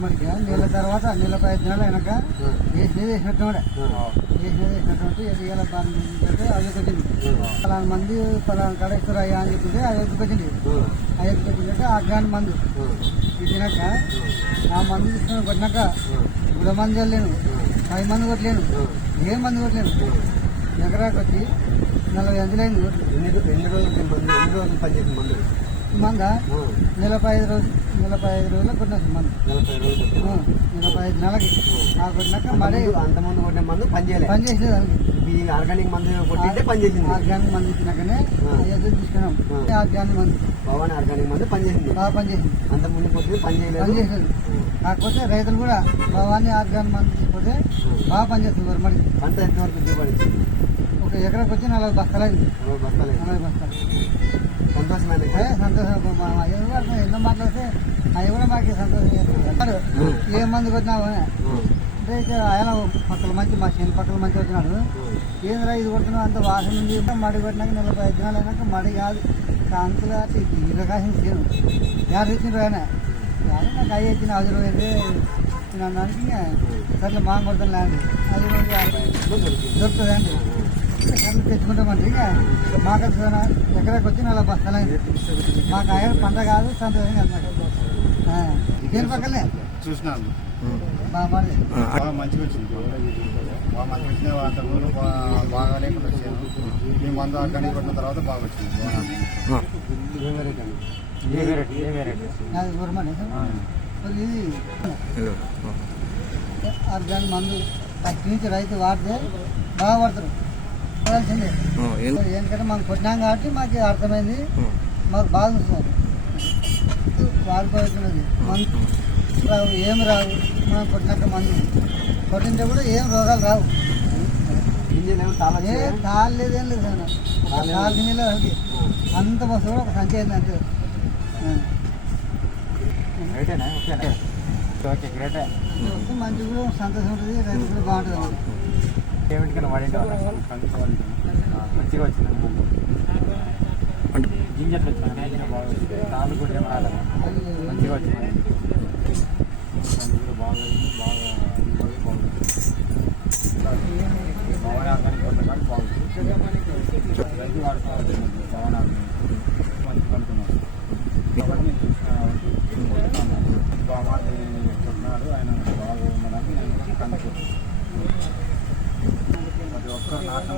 గవర్నమెంట్కి నెల తర్వాత నెల 5 నెలలు అయినాక వేసినట్టు వేసినట్టు ఇవాళ అయోధ్యకి వచ్చింది. పలానా మంది పలానా కాడ ఇస్తారు అయ్యా అని చెప్తుంటే అయోధ్యకి వచ్చింది. అయోధ్యకి వచ్చిందంటే అగ్గాని మందు ఇచ్చినాక ఆ మందు తీసుకుని కొట్టినాక గుడ మంది వెళ్ళలేను, 10 మంది కొట్టలేను, ఏం మంది కొట్టలేను. ఎకరాకి వచ్చి 40 అంచులైంది. ఎన్ని రోజులు పనిచేసింది మందు? మంద నెల 15 రోజులు కొట్టిన మందు, నెల 15 నెలలకి ఆ కొట్టినాక మరి అంతమంది కొట్టిన మందు పనిచేయలేదు. దానికి ఆర్గానిక్ మందు కొట్టింటే పనిచేసింది. ఆర్గానిక్ మందు ఇచ్చినాకనే తీసుకున్నాం. ఆర్గానిక్ మందు భవాని ఆర్గానిక్ మందు పనిచేసింది, బాగా పనిచేసింది. అంతకుముందు కొట్టి పనిచేసేది. కాకపోతే రైతులు కూడా భవాని ఆర్గానిక్ మందు తీసుకుంటే బాగా పనిచేస్తుంది. మరి పంట ఎంతవరకు దిగుబడి? ఒక ఎకరాకి వచ్చి 40 బస్తాలు అయింది. 40 బస్తాలు. సంతోషమైన సంతోషం. ఎన్నో మాట్లాడితే అవి కూడా మాకు సంతోషం చేస్తారు. ఏ మందు కొట్టినావు అంటే ఆయన పక్కల మంచి మా చేను పక్కల మంచి వచ్చినాడు. ఏంద్రా ఇది కొడుతున్నావు అంత వాసన ఉంది. మడి కొట్టినాక 45 దినాలు అయినాక మడి కాదు అంతులు ఇరకాసిన చేను యాడ్ ఇచ్చిండ్రు ఆయన. కానీ నాకు అవి ఇచ్చిన 10 రోజులు తినడానికి సర్లు మాంగ కొడతాను లేండి. 10 రోజులు దొరుకుతుంది అండి. సర్లు తెచ్చుకుంటామండి. ఇక మాకు ఎకరాకి వచ్చి 40 బస్తాలు అయింది. మాకు ఆయన పంట కాదు, సంతోషం కాదు. మాకు దేని పక్కనే చూసినాను, బాగా బాగా మంచిగా వచ్చింది. బాగా మంచిగా వచ్చింది. అంతకుముందు బాగా లేకుండా వచ్చాను. ఈ మందు ఆర్గానిక్ కొట్టిన తర్వాత బాగా వచ్చింది. ఇది ఆర్గానిక్ మందు ఫస్ట్ నుంచి రైతు వాడితే బాగా పడతారు. ఎందుకంటే మనం కొట్టినాం కాబట్టి మాకు అర్థమైంది, మాకు బాగా చూస్తున్నారు. వాడిపోతున్నది మందు రావు, ఏమి రావు. మనం కొట్టినాక మందు కొట్టింటే కూడా ఏం రోగాలు రావు. తాళలేదు, ఏం లేదు సార్. తాళ తినేలో అంత బస్సు కూడా ఒక సంఖ్య అయింది అంతే. మంచి కూడా సంతోషం ఉంటుంది, రైతు కూడా బాగుంటుంది. మంచిగా వచ్చింది. గింజలు వచ్చింది, బాగా వచ్చింది. తాళ్ళు కూడా ఏం రాలేదు, మంచిగా వచ్చింది. బాగా భవన ఆర్గానిక్ కొట్టడానికి బాగుంది. రైతు వాడుతున్నారు భవన ఆర్గానిక్ మంచిగా అనుకున్నారు. కాబట్టి నేను చూసుకున్నాను. బాగా చెప్తున్నారు ఆయన బాగా ఉన్నదాన్ని నేను కనుక్కుంటున్నాను. ప్రతి ఒక్కరు నాటకం